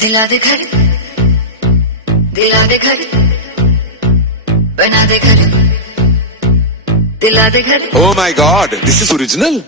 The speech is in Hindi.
दिला दे घर, दिला दे घर, बना दे घर, दिला दे घर. Oh my God, this is original.